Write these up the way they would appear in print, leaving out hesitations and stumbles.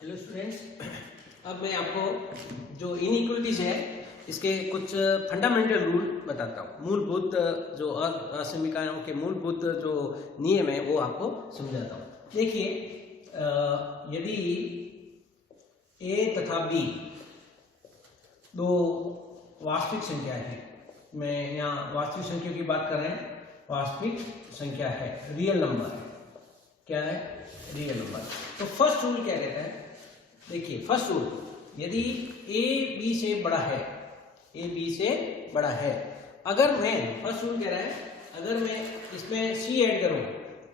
Hello students, अब मैं आपको जो इनइक्वलिटीज है इसके कुछ फंडामेंटल रूल बताता हूँ। मूलभूत जो असमीकरणों के मूलभूत जो नियम है वो आपको समझाता हूँ। देखिए, यदि a तथा b दो वास्तविक संख्या है, मैं यहाँ वास्तविक संख्या की बात कर रहे हैं, वास्तविक संख्या है, रियल नंबर है। क्या है? Real number. तो फर्स्ट रूल क्या कहता है? देखिए, फर्स्ट रूल, यदि a b से बड़ा है, a b से बड़ा है, अगर मैं, फर्स्ट रूल कह रहा है, अगर मैं इसमें c ऐड करूं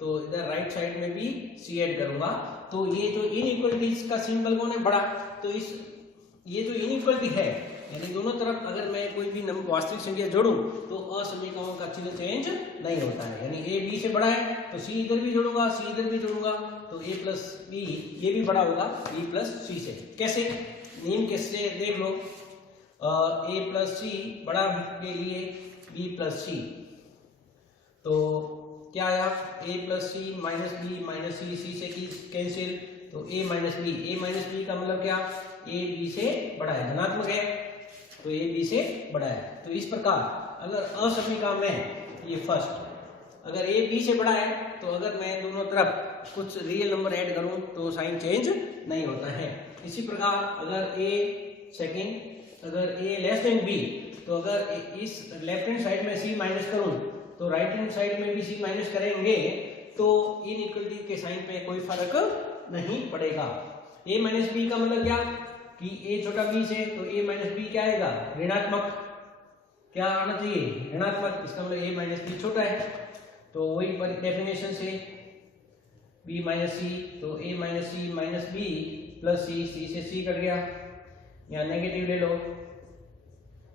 तो इधर राइट साइड में भी c ऐड करूंगा तो ये जो इनइक्वलिटीज का सिंबल कौन है? बड़ा। तो ये जो इनइक्वलिटी है, यानी दोनों तरफ अगर मैं कोई भी वास्तविक संख्या जोड़ूं तो असमीकरणों का चिन्ह चेंज नहीं होता है। यानी a b से बड़ा है तो c इधर भी जोड़ूंगा, c इधर भी जोड़ूंगा तो a प्लस b ये भी बड़ा होगा b प्लस c से। कैसे? नियम कैसे देख लो। a प्लस c बड़ा के लिए b प्लस c, तो क्या आया? a plus c minus b c से कैंसिल, तो a माइनस b का मतलब क्या? a b से बड़ा है, धनात्मक है तो a b से बड़ा है। तो इस प्रकार अगर असमीकरण में ये फर्स्ट, अगर a b से बड़ा है तो अगर मैं दोनों तरफ कुछ रियल नंबर ऐड करूं तो साइन चेंज नहीं होता है। इसी प्रकार अगर a सेकेंड, अगर a लेस देन b, तो अगर इस लेफ्ट हैंड साइड में c माइनस करूं तो राइट हैंड साइड में भी c माइनस करेंगे तो इनइक्वलिटी के साइन पे कोई फर्क नहीं पड़ेगा। a माइनस b का मतलब क्या कि a छोटा b से, तो a माइनस b क्या आएगा? ऋणात्मक। क्या आना चाहिए? ऋणात्मक। इसका मतलब a माइनस b छोटा है, तो वही डेफिनेशन से b माइनस c, तो a minus c minus b plus c, c से c कट गया, यहाँ नेगेटिव ले लो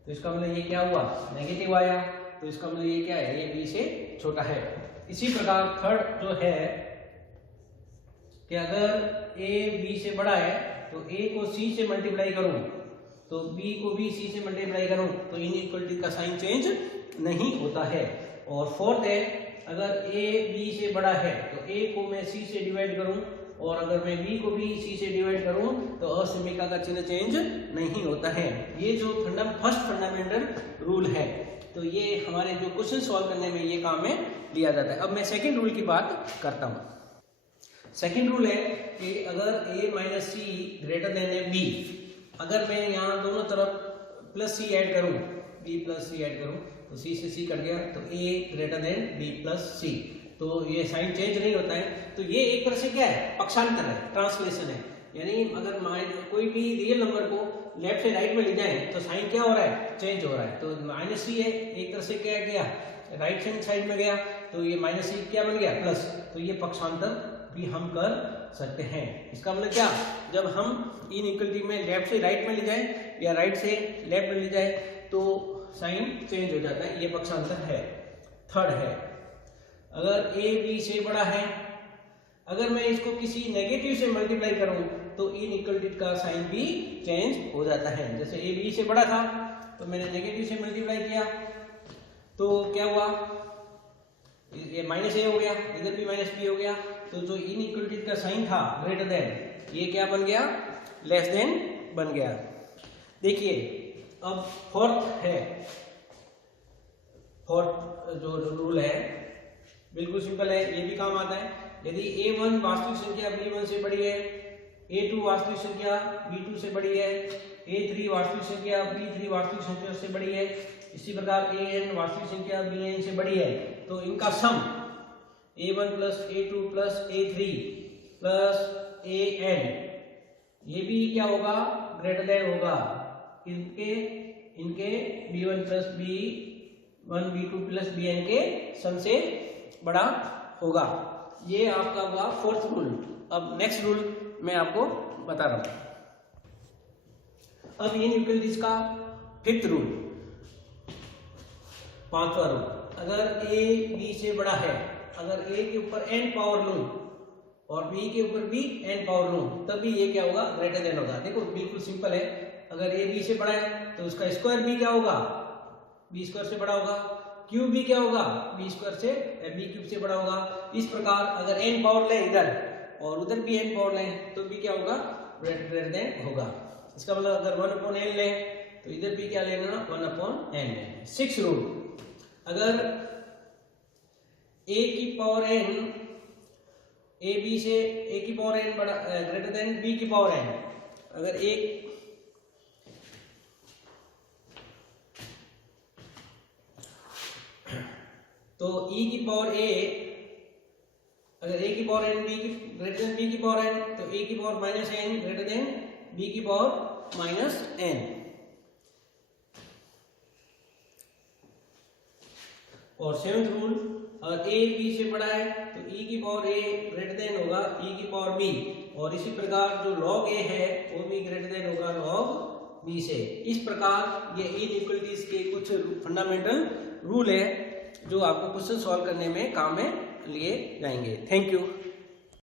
तो इसका मतलब ये क्या हुआ? नेगेटिव आया, तो इसका मतलब ये क्या है? ये b से छोटा है। इसी प्रकार थर्ड जो है कि अगर a b से बड़ा है तो a को c से मल्टीप्लाई करूं तो b को भी c से मल्टीप्लाई करूं तो इनइक्वलिटी का साइन चेंज नहीं होता है। और फोर्थ है, अगर a b से बड़ा है तो a को मैं c से डिवाइड करूं और अगर मैं b को भी c से डिवाइड करूं तो असमीकरण का चिन्ह चेंज नहीं होता है। ये जो फर्स्ट फंडामेंटल रूल है, तो ये हमारे जो क्वेश्चन सॉल्व करने में ये काम में लिया जाता है। अब मैं सेकंड रूल की बात करता हूँ। सेकंड रूल है कि अगर a minus C greater than b, अगर मैं यहाँ दोनों तरफ प्लस c ऐड करूँ, b प्लस c ऐड करूँ तो c से c कट गया, तो a greater than b plus c, तो ये साइन चेंज नहीं होता है। तो ये एक तरह से क्या है? पक्षांतर है, ट्रांसलेशन है। यानी अगर कोई भी रियल नंबर को लेफ्ट से राइट में ले जाए तो साइन क्या हो रहा है? चेंज हो रहा है। तो माइनस सी है, एक तरह से क्या गया? राइट हैंड साइड में गया, तो ये माइनस सी क्या बन गया? प्लस। तो ये पक्षांतर भी हम कर सकते हैं। इसका मतलब क्या? जब हम इनइक्वलिटी में लेफ्ट से राइट में ले जाए या राइट से लेफ्ट में ले जाए तो साइन चेंज हो जाता है, ये पक्षांतर है। थर्ड है, अगर a b से बड़ा है, अगर मैं इसको किसी नेगेटिव से मल्टीप्लाई करूं तो इनइक्वलिटी का साइन भी चेंज हो जाता है। जैसे a b से बड़ा था तो मैंने नेगेटिव से मल्टीप्लाई किया तो क्या हुआ? ये माइनस a हो गया, इधर भी माइनस b हो गया, तो जो इनइक्वलिटी का साइन था ग्रेटर देन, ये क्या बन गया? लेस देन बन गया। देखिए, अब फोर्थ है, फोर्थ जो रूल है बिल्कुल सिंपल है, ये भी काम आता है। यदि a1 वास्तविक संख्या b1 से बड़ी है, a2 वास्तविक संख्या b2 से बड़ी है, a3 वास्तविक संख्या b3 वास्तविक संख्या से बड़ी है, इसी प्रकार an वास्तविक संख्या bn से बड़ी है, तो इनका सम a1 plus a2 plus a3 plus an, ये भी क्या होगा? ग्रेटर देन होगा इनके b1 plus b1 b2 plus bn के सम से बड़ा होगा। ये आपका हुआ फोर्थ रूल। अब नेक्स्ट रूल मैं आपको बता रहा हूं। अब इनइक्वलिटीज का फिफ्थ रूल, पांचवा रूल, अगर a b से बड़ा है, अगर a के ऊपर n पावर लूं और b के ऊपर भी n पावर लूं तभी ये क्या होगा? ग्रेटर देन होगा। देखो बिल्कुल सिंपल है, अगर a b से बड़ा है तो उसका स्क्वायर b क्या होगा? b स्क्वायर से बड़ा होगा। क्यूब भी क्या होगा? b स्क्वायर से b क्यूब से बड़ा होगा। इस प्रकार अगर n पावर ले इधर और उधर भी n पावर लें तो भी क्या होगा, ग्रेटर देन होगा। इसका मतलब अगर 1/n लें तो इधर भी क्या लेना, 1/n लेना। 6 रूल, अगर a की पावर n a b से a की पावर n बड़ा ग्रेटर देन b की पावर n, अगर एक तो e की पावर a, अगर a की पावर n b की ग्रेटर देन b की पावर n, तो a की power minus n greater than b की पावर माइनस n। और 7th रूल, अगर a b से बड़ा है तो e की पावर a ग्रेटर देन होगा e की पावर b, और इसी प्रकार जो log a है वो भी ग्रेटर देन होगा log b से। इस प्रकार ये इनइक्वालिटीज के कुछ फंडामेंटल रूल है जो आपको क्वेश्चन सॉल्व करने में काम में लिए जाएंगे। Thank you.